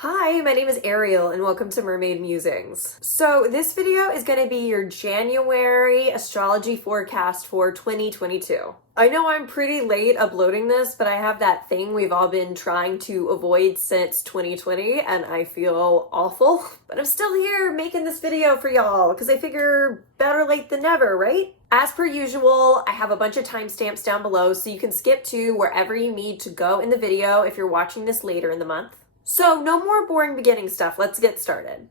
Hi, my name is Ariel and welcome to Mermaid Musings. So this video is going to be your January astrology forecast for 2022. I know I'm pretty late uploading this, but I have that thing we've all been trying to avoid since 2020 and I feel awful. But I'm still here making this video for y'all because I figure better late than never, right? As per usual, I have a bunch of timestamps down below so you can skip to wherever you need to go in the video if you're watching this later in the month. So no more boring beginning stuff, let's get started.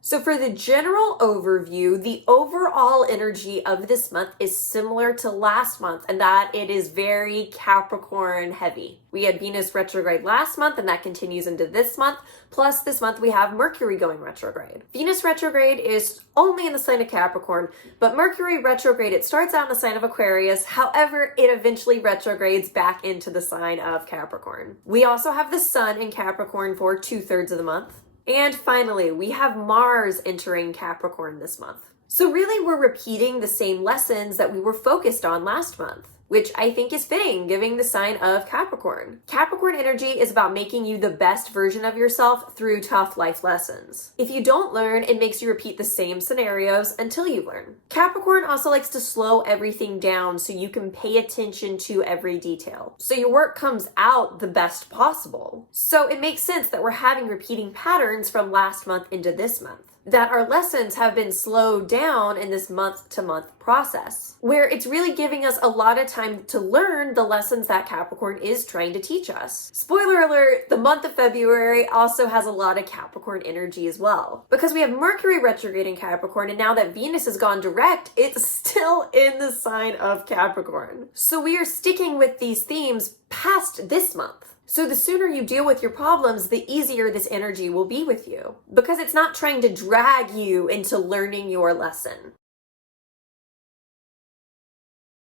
So for the general overview, the overall energy of this month is similar to last month in that it is very Capricorn heavy. We had Venus retrograde last month and that continues into this month. Plus this month we have Mercury going retrograde. Venus retrograde is only in the sign of Capricorn, but Mercury retrograde, it starts out in the sign of Aquarius. However, it eventually retrogrades back into the sign of Capricorn. We also have the sun in Capricorn for 2/3 of the month. And finally, we have Mars entering Capricorn this month. So really, we're repeating the same lessons that we were focused on last month, which I think is fitting, giving the sign of Capricorn. Capricorn energy is about making you the best version of yourself through tough life lessons. If you don't learn, it makes you repeat the same scenarios until you learn. Capricorn also likes to slow everything down so you can pay attention to every detail, so your work comes out the best possible. So it makes sense that we're having repeating patterns from last month into this month, that our lessons have been slowed down in this month-to-month process, where it's really giving us a lot of time to learn the lessons that Capricorn is trying to teach us. Spoiler alert, the month of February also has a lot of Capricorn energy as well, because we have Mercury retrograde in Capricorn, and now that Venus has gone direct, it's still in the sign of Capricorn. So we are sticking with these themes past this month. So the sooner you deal with your problems, the easier this energy will be with you, because it's not trying to drag you into learning your lesson.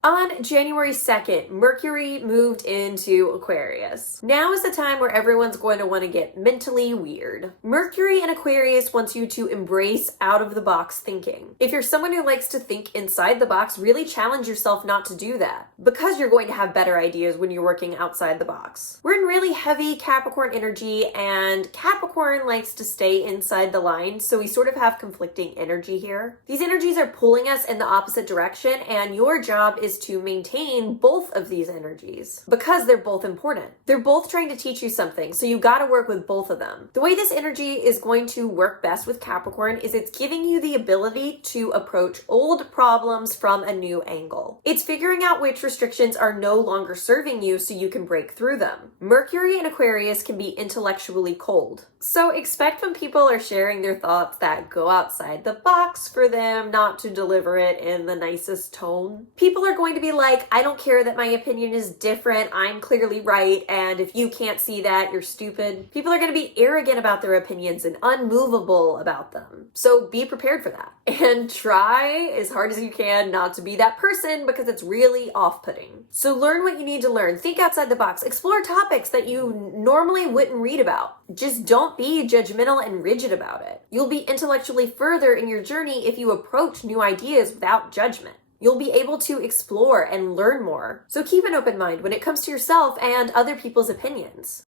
On January 2nd, Mercury moved into Aquarius. Now is the time where everyone's going to want to get mentally weird. Mercury in Aquarius wants you to embrace out-of-the-box thinking. If you're someone who likes to think inside the box, really challenge yourself not to do that, because you're going to have better ideas when you're working outside the box. We're in really heavy Capricorn energy, and Capricorn likes to stay inside the line, so we sort of have conflicting energy here. These energies are pulling us in the opposite direction, and your job is to maintain both of these energies because they're both important. They're both trying to teach you something, so you got to work with both of them. The way this energy is going to work best with Capricorn is it's giving you the ability to approach old problems from a new angle. It's figuring out which restrictions are no longer serving you so you can break through them. Mercury in Aquarius can be intellectually cold, so expect when people are sharing their thoughts that go outside the box for them not to deliver it in the nicest tone. People are going to be like, I don't care that my opinion is different, I'm clearly right, and if you can't see that, you're stupid. People are going to be arrogant about their opinions and unmovable about them. So be prepared for that. And try as hard as you can not to be that person, because it's really off-putting. So learn what you need to learn. Think outside the box. Explore topics that you normally wouldn't read about. Just don't be judgmental and rigid about it. You'll be intellectually further in your journey if you approach new ideas without judgment. You'll be able to explore and learn more. So keep an open mind when it comes to yourself and other people's opinions.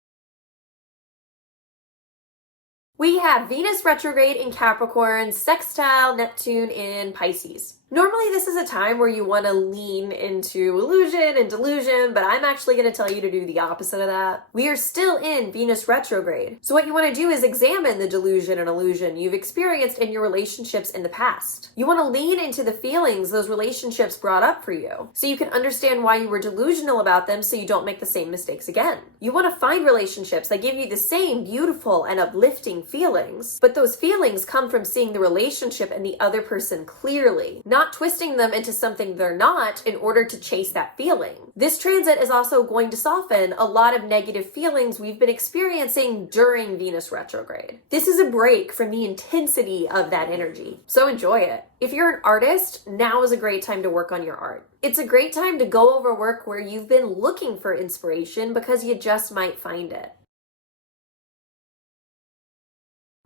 We have Venus retrograde in Capricorn, sextile Neptune in Pisces. Normally this is a time where you want to lean into illusion and delusion, but I'm actually going to tell you to do the opposite of that. We are still in Venus retrograde. So what you want to do is examine the delusion and illusion you've experienced in your relationships in the past. You want to lean into the feelings those relationships brought up for you, so you can understand why you were delusional about them so you don't make the same mistakes again. You want to find relationships that give you the same beautiful and uplifting feelings, but those feelings come from seeing the relationship and the other person clearly, not twisting them into something they're not in order to chase that feeling. This transit is also going to soften a lot of negative feelings we've been experiencing during Venus retrograde. This is a break from the intensity of that energy, so enjoy it. If you're an artist, now is a great time to work on your art. It's a great time to go over work where you've been looking for inspiration because you just might find it.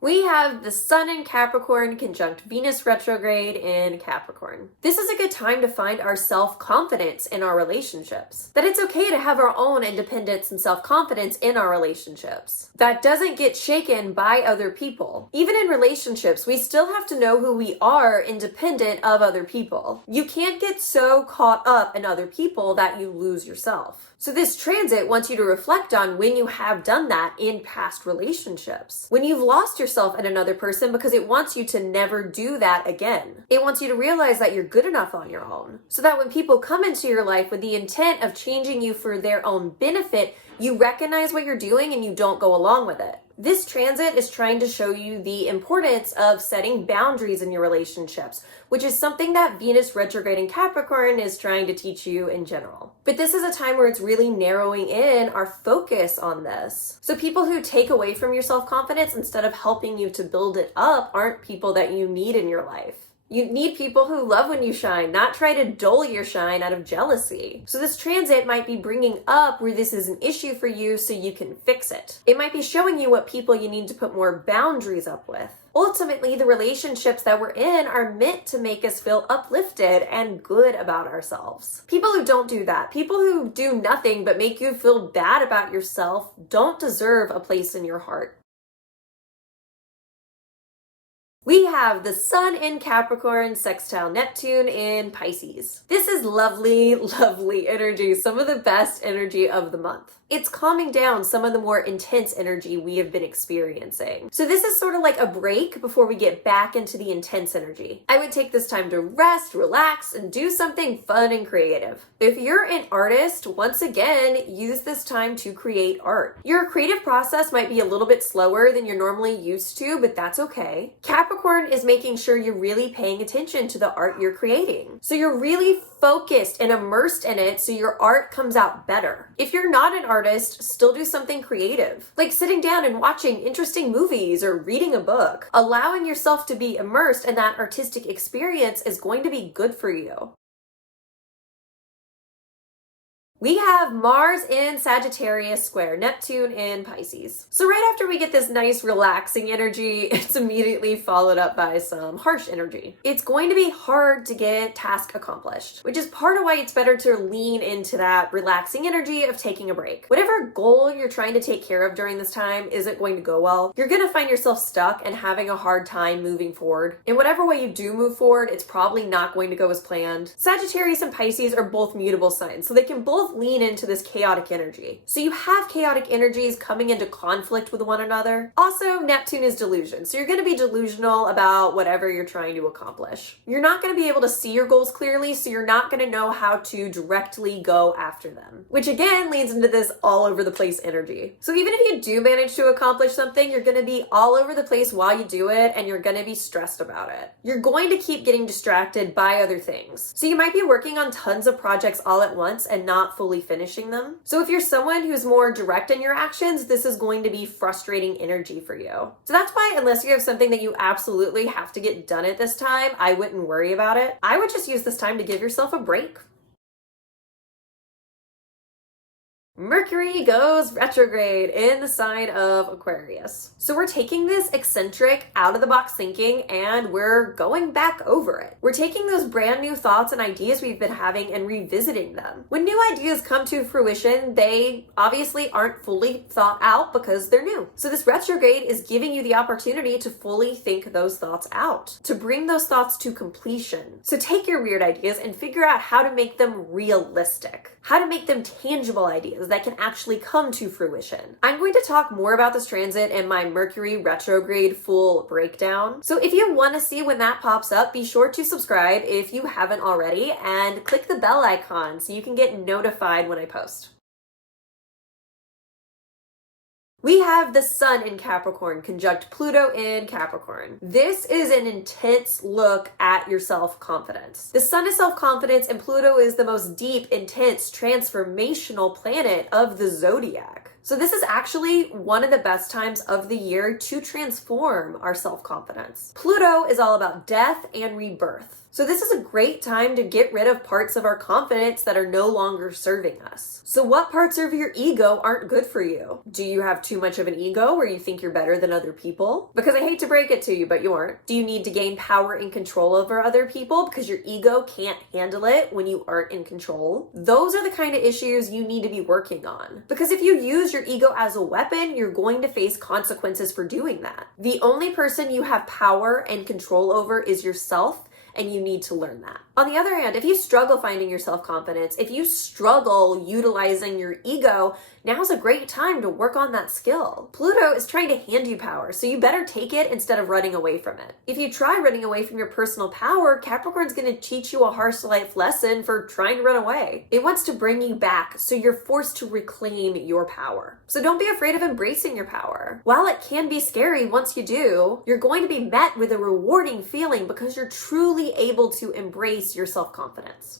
We have the Sun in Capricorn conjunct Venus retrograde in Capricorn. This is a good time to find our self-confidence in our relationships. That it's okay to have our own independence and self-confidence in our relationships. That doesn't get shaken by other people. Even in relationships, we still have to know who we are independent of other people. You can't get so caught up in other people that you lose yourself. So this transit wants you to reflect on when you have done that in past relationships. When you've lost yourself in another person, because it wants you to never do that again. It wants you to realize that you're good enough on your own. So that when people come into your life with the intent of changing you for their own benefit, you recognize what you're doing and you don't go along with it. This transit is trying to show you the importance of setting boundaries in your relationships, which is something that Venus retrograde in Capricorn is trying to teach you in general. But this is a time where it's really narrowing in our focus on this. So people who take away from your self-confidence instead of helping you to build it up aren't people that you need in your life. You need people who love when you shine, not try to dull your shine out of jealousy. So this transit might be bringing up where this is an issue for you so you can fix it. It might be showing you what people you need to put more boundaries up with. Ultimately, the relationships that we're in are meant to make us feel uplifted and good about ourselves. People who don't do that, people who do nothing but make you feel bad about yourself, don't deserve a place in your heart. We have the Sun in Capricorn, sextile Neptune in Pisces. This is lovely, lovely energy, some of the best energy of the month. It's calming down some of the more intense energy we have been experiencing. So this is sort of like a break before we get back into the intense energy. I would take this time to rest, relax, and do something fun and creative. If you're an artist, once again, use this time to create art. Your creative process might be a little bit slower than you're normally used to, but that's okay. Capricorn is making sure you're really paying attention to the art you're creating. So you're really focused and immersed in it so your art comes out better. If you're not an artist, still do something creative, like sitting down and watching interesting movies or reading a book. Allowing yourself to be immersed in that artistic experience is going to be good for you. We have Mars in Sagittarius square Neptune in Pisces. So right after we get this nice relaxing energy, it's immediately followed up by some harsh energy. It's going to be hard to get task accomplished, which is part of why it's better to lean into that relaxing energy of taking a break. Whatever goal you're trying to take care of during this time isn't going to go well. You're going to find yourself stuck and having a hard time moving forward. In whatever way you do move forward, it's probably not going to go as planned. Sagittarius and Pisces are both mutable signs, so they can both lean into this chaotic energy. So you have chaotic energies coming into conflict with one another. Also, Neptune is delusion, so you're going to be delusional about whatever you're trying to accomplish. You're not going to be able to see your goals clearly, so you're not going to know how to directly go after them, which again leads into this all over the place energy. So even if you do manage to accomplish something, you're going to be all over the place while you do it, and you're going to be stressed about it. You're going to keep getting distracted by other things. So you might be working on tons of projects all at once and not fully finishing them. So if you're someone who's more direct in your actions, this is going to be frustrating energy for you. So that's why, unless you have something that you absolutely have to get done at this time, I wouldn't worry about it. I would just use this time to give yourself a break. Mercury goes retrograde in the sign of Aquarius. So we're taking this eccentric, out-of-the-box thinking and we're going back over it. We're taking those brand new thoughts and ideas we've been having and revisiting them. When new ideas come to fruition, they obviously aren't fully thought out because they're new. So this retrograde is giving you the opportunity to fully think those thoughts out, to bring those thoughts to completion. So take your weird ideas and figure out how to make them realistic, how to make them tangible ideas that can actually come to fruition. I'm going to talk more about this transit in my Mercury retrograde full breakdown. So if you want to see when that pops up, be sure to subscribe if you haven't already and click the bell icon so you can get notified when I post. We have the Sun in Capricorn conjunct Pluto in Capricorn. This is an intense look at your self-confidence. The Sun is self-confidence and Pluto is the most deep, intense, transformational planet of the zodiac. So this is actually one of the best times of the year to transform our self-confidence. Pluto is all about death and rebirth. So this is a great time to get rid of parts of our confidence that are no longer serving us. So what parts of your ego aren't good for you? Do you have too much of an ego where you think you're better than other people? Because I hate to break it to you, but you aren't. Do you need to gain power and control over other people because your ego can't handle it when you aren't in control? Those are the kind of issues you need to be working on. Because if you use your ego as a weapon, you're going to face consequences for doing that. The only person you have power and control over is yourself, and you need to learn that. On the other hand, if you struggle finding your self-confidence, if you struggle utilizing your ego, now's a great time to work on that skill. Pluto is trying to hand you power, so you better take it instead of running away from it. If you try running away from your personal power, Capricorn's gonna teach you a harsh life lesson for trying to run away. It wants to bring you back, so you're forced to reclaim your power. So don't be afraid of embracing your power. While it can be scary once you do, you're going to be met with a rewarding feeling because you're truly able to embrace your self-confidence.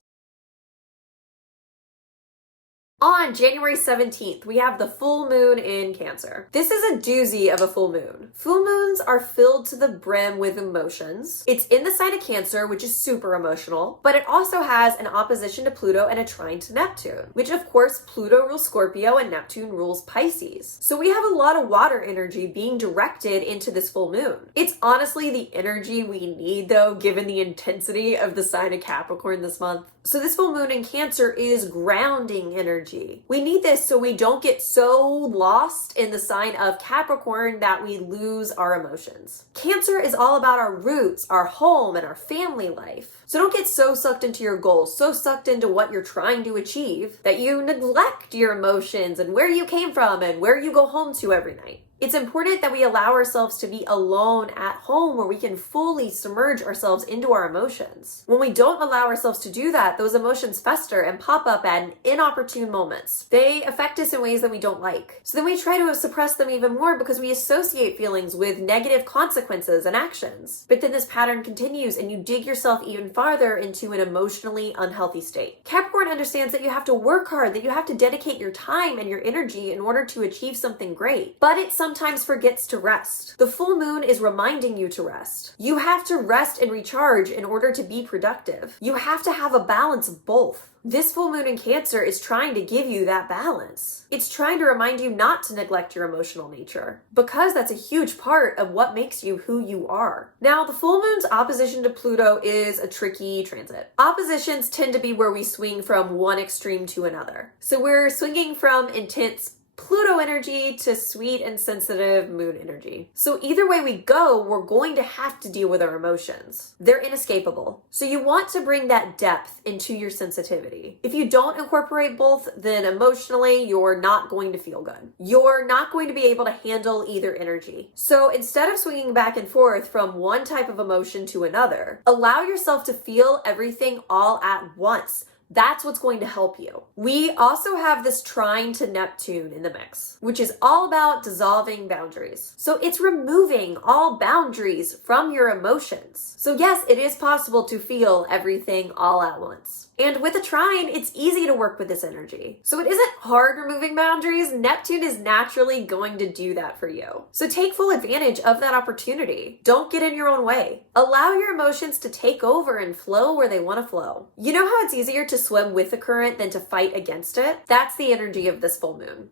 On January 17th, we have the full moon in Cancer. This is a doozy of a full moon. Full moons are filled to the brim with emotions. It's in the sign of Cancer, which is super emotional, but it also has an opposition to Pluto and a trine to Neptune, which of course Pluto rules Scorpio and Neptune rules Pisces. So we have a lot of water energy being directed into this full moon. It's honestly the energy we need though, given the intensity of the sign of Capricorn this month. So this full moon in Cancer is grounding energy. We need this so we don't get so lost in the sign of Capricorn that we lose our emotions. Cancer is all about our roots, our home, and our family life. So don't get so sucked into your goals, so sucked into what you're trying to achieve that you neglect your emotions and where you came from and where you go home to every night. It's important that we allow ourselves to be alone at home where we can fully submerge ourselves into our emotions. When we don't allow ourselves to do that, those emotions fester and pop up at inopportune moments. They affect us in ways that we don't like. So then we try to suppress them even more because we associate feelings with negative consequences and actions. But then this pattern continues and you dig yourself even farther into an emotionally unhealthy state. Capricorn understands that you have to work hard, that you have to dedicate your time and your energy in order to achieve something great. But it sometimes forgets to rest. The full moon is reminding you to rest. You have to rest and recharge in order to be productive. You have to have a balance of both. This full moon in Cancer is trying to give you that balance. It's trying to remind you not to neglect your emotional nature, because that's a huge part of what makes you who you are. Now, the full moon's opposition to Pluto is a tricky transit. Oppositions tend to be where we swing from one extreme to another. So we're swinging from intense Pluto energy to sweet and sensitive moon energy. So either way we go, we're going to have to deal with our emotions. They're inescapable. So you want to bring that depth into your sensitivity. If you don't incorporate both, then emotionally, you're not going to feel good. You're not going to be able to handle either energy. So instead of swinging back and forth from one type of emotion to another, allow yourself to feel everything all at once. That's what's going to help you. We also have this trine to Neptune in the mix, which is all about dissolving boundaries. So it's removing all boundaries from your emotions. So yes, it is possible to feel everything all at once. And with a trine, it's easy to work with this energy. So it isn't hard removing boundaries. Neptune is naturally going to do that for you. So take full advantage of that opportunity. Don't get in your own way. Allow your emotions to take over and flow where they want to flow. You know how it's easier to swim with the current than to fight against it? That's the energy of this full moon.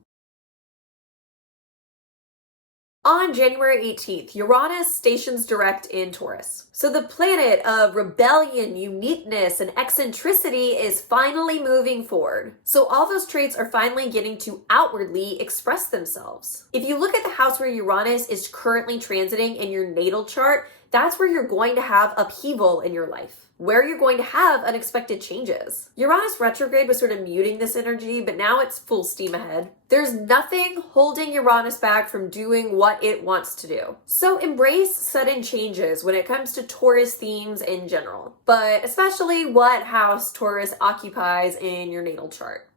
On January 18th, Uranus stations direct in Taurus. So the planet of rebellion, uniqueness, and eccentricity is finally moving forward. So all those traits are finally getting to outwardly express themselves. If you look at the house where Uranus is currently transiting in your natal chart, that's where you're going to have upheaval in your life, where you're going to have unexpected changes. Uranus retrograde was sort of muting this energy, but now it's full steam ahead. There's nothing holding Uranus back from doing what it wants to do. So embrace sudden changes when it comes to Taurus themes in general, but especially what house Taurus occupies in your natal chart.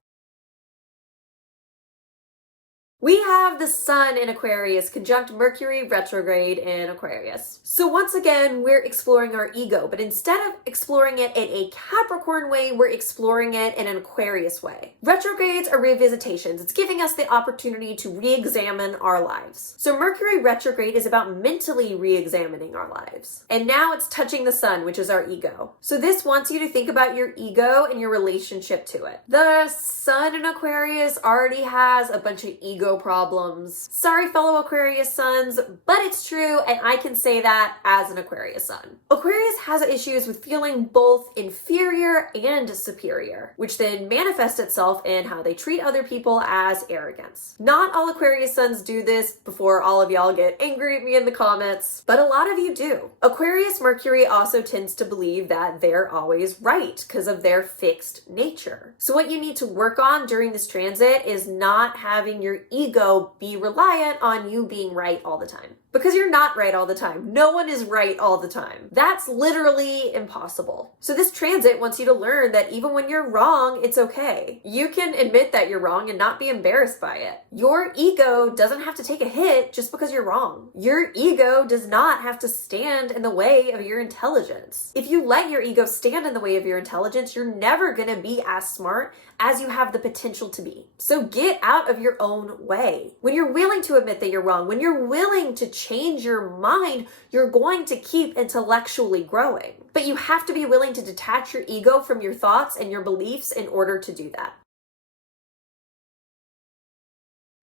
We have the Sun in Aquarius conjunct Mercury retrograde in Aquarius. So once again, we're exploring our ego, but instead of exploring it in a Capricorn way, we're exploring it in an Aquarius way. Retrogrades are revisitations. It's giving us the opportunity to re-examine our lives. So Mercury retrograde is about mentally re-examining our lives. And now it's touching the Sun, which is our ego. So this wants you to think about your ego and your relationship to it. The Sun in Aquarius already has a bunch of ego problems. Sorry, fellow Aquarius suns, but it's true, and I can say that as an Aquarius sun. Aquarius has issues with feeling both inferior and superior, which then manifests itself in how they treat other people as arrogance. Not all Aquarius suns do this, before all of y'all get angry at me in the comments, but a lot of you do. Aquarius Mercury also tends to believe that they're always right because of their fixed nature. So what you need to work on during this transit is not having your ego be reliant on you being right all the time. Because you're not right all the time. No one is right all the time. That's literally impossible. So this transit wants you to learn that even when you're wrong, it's okay. You can admit that you're wrong and not be embarrassed by it. Your ego doesn't have to take a hit just because you're wrong. Your ego does not have to stand in the way of your intelligence. If you let your ego stand in the way of your intelligence, you're never gonna be as smart as you have the potential to be. So get out of your own way. When you're willing to admit that you're wrong, when you're willing to change your mind, you're going to keep intellectually growing. But you have to be willing to detach your ego from your thoughts and your beliefs in order to do that.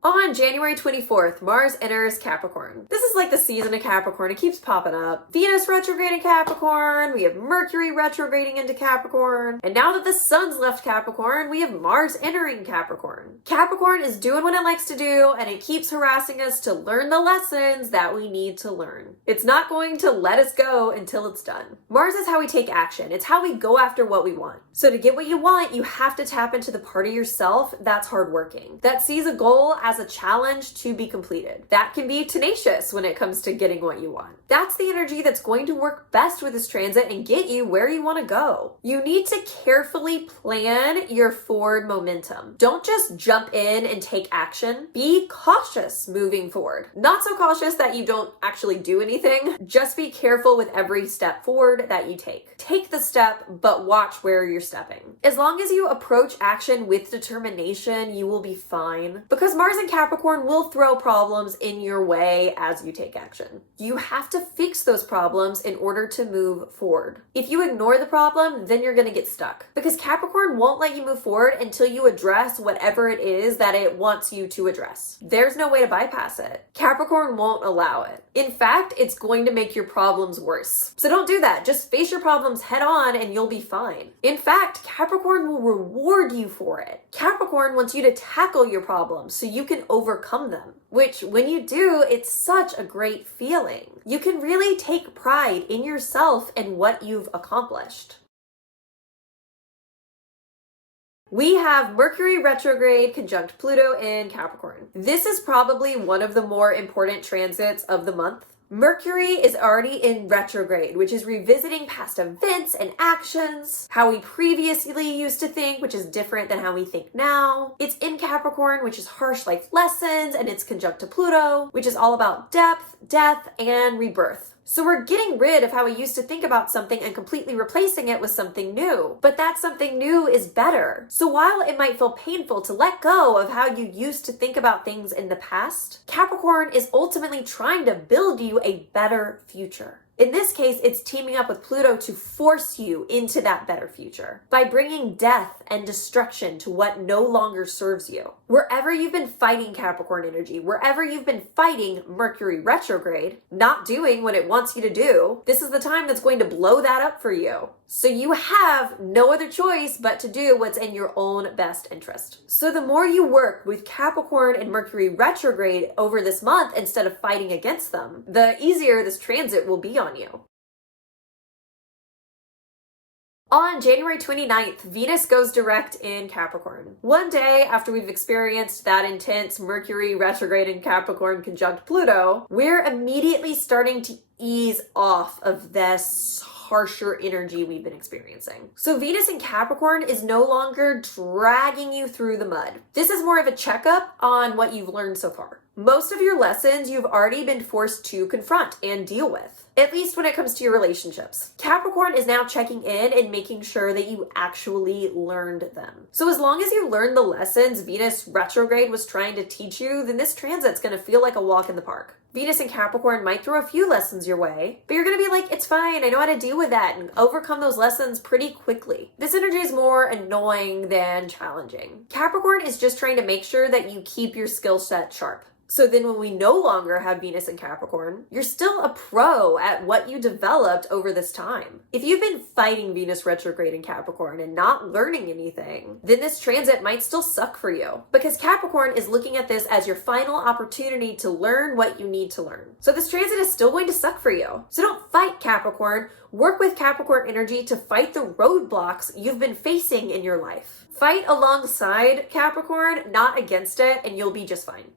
On January 24th, Mars enters Capricorn. This is like the season of Capricorn. It keeps popping up. Venus retrograde in Capricorn. We have Mercury retrograding into Capricorn. And now that the Sun's left Capricorn, we have Mars entering Capricorn. Capricorn is doing what it likes to do, and it keeps harassing us to learn the lessons that we need to learn. It's not going to let us go until it's done. Mars is how we take action. It's how we go after what we want. So to get what you want, you have to tap into the part of yourself that's hardworking, that sees a goal as a challenge to be completed. That can be tenacious when it comes to getting what you want. That's the energy that's going to work best with this transit and get you where you want to go. You need to carefully plan your forward momentum. Don't just jump in and take action. Be cautious moving forward. Not so cautious that you don't actually do anything. Just be careful with every step forward that you take. Take the step, but watch where you're stepping. As long as you approach action with determination, you will be fine. Because Mars and Capricorn will throw problems in your way as you take action. You have to fix those problems in order to move forward. If you ignore the problem, then you're going to get stuck. Because Capricorn won't let you move forward until you address whatever it is that it wants you to address. There's no way to bypass it. Capricorn won't allow it. In fact, it's going to make your problems worse. So don't do that. Just face your problems head on and you'll be fine. In fact, Capricorn will reward you for it. Capricorn wants you to tackle your problems so you can overcome them, which when you do, it's such a great feeling. You can really take pride in yourself and what you've accomplished. We have Mercury retrograde conjunct Pluto in Capricorn. This is probably one of the more important transits of the month. Mercury is already in retrograde, which is revisiting past events and actions, how we previously used to think, which is different than how we think now. It's in Capricorn, which is harsh life lessons, and it's conjunct to Pluto, which is all about depth, death, and rebirth. So we're getting rid of how we used to think about something and completely replacing it with something new. But that something new is better. So while it might feel painful to let go of how you used to think about things in the past, Capricorn is ultimately trying to build you a better future. In this case, it's teaming up with Pluto to force you into that better future by bringing death and destruction to what no longer serves you. Wherever you've been fighting Capricorn energy, wherever you've been fighting Mercury retrograde, not doing what it wants you to do, this is the time that's going to blow that up for you. So you have no other choice but to do what's in your own best interest. So the more you work with Capricorn and Mercury retrograde over this month instead of fighting against them, the easier this transit will be on you. On January 29th, Venus goes direct in Capricorn. One day after we've experienced that intense Mercury retrograde in Capricorn conjunct Pluto, we're immediately starting to ease off of this harsher energy we've been experiencing. So Venus in Capricorn is no longer dragging you through the mud. This is more of a checkup on what you've learned so far. Most of your lessons you've already been forced to confront and deal with, at least when it comes to your relationships. Capricorn is now checking in and making sure that you actually learned them. So as long as you learned the lessons Venus retrograde was trying to teach you, then this transit's going to feel like a walk in the park. Venus in Capricorn might throw a few lessons your way, but you're going to be like, it's fine, I know how to deal with that, and overcome those lessons pretty quickly. This energy is more annoying than challenging. Capricorn is just trying to make sure that you keep your skill set sharp. So then when we no longer have Venus in Capricorn, you're still a pro at what you developed over this time. If you've been fighting Venus retrograde in Capricorn and not learning anything, then this transit might still suck for you, because Capricorn is looking at this as your final opportunity to learn what you need to learn. So this transit is still going to suck for you. So don't fight Capricorn. Work with Capricorn energy to fight the roadblocks you've been facing in your life. Fight alongside Capricorn, not against it, and you'll be just fine.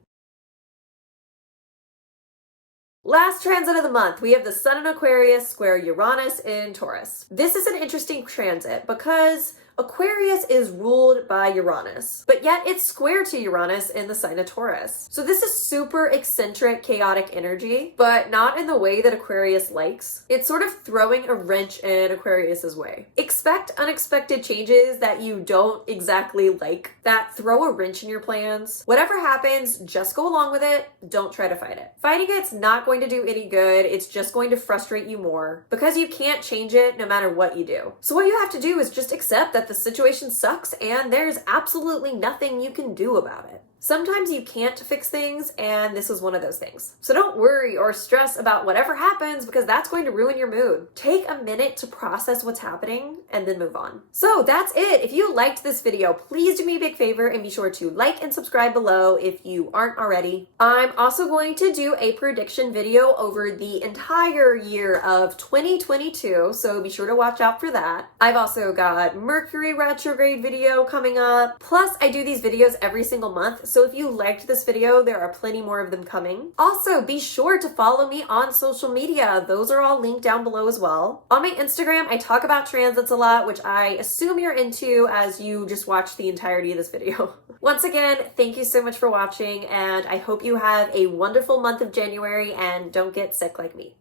Last transit of the month, we have the Sun in Aquarius square Uranus in Taurus. This is an interesting transit because Aquarius is ruled by Uranus, but yet it's square to Uranus in the sign of Taurus. So this is super eccentric, chaotic energy, but not in the way that Aquarius likes. It's sort of throwing a wrench in Aquarius's way. Expect unexpected changes that you don't exactly like, that throw a wrench in your plans. Whatever happens, just go along with it. Don't try to fight it. Fighting it's not going to do any good. It's just going to frustrate you more because you can't change it no matter what you do. So what you have to do is just accept that the situation sucks and there's absolutely nothing you can do about it. Sometimes you can't fix things, and this was one of those things. So don't worry or stress about whatever happens, because that's going to ruin your mood. Take a minute to process what's happening and then move on. So that's it. If you liked this video, please do me a big favor and be sure to like and subscribe below if you aren't already. I'm also going to do a prediction video over the entire year of 2022, so be sure to watch out for that. I've also got Mercury retrograde video coming up. Plus, I do these videos every single month, so if you liked this video, there are plenty more of them coming. Also, be sure to follow me on social media. Those are all linked down below as well. On my Instagram, I talk about transits a lot, which I assume you're into as you just watch the entirety of this video. Once again, thank you so much for watching, and I hope you have a wonderful month of January and don't get sick like me.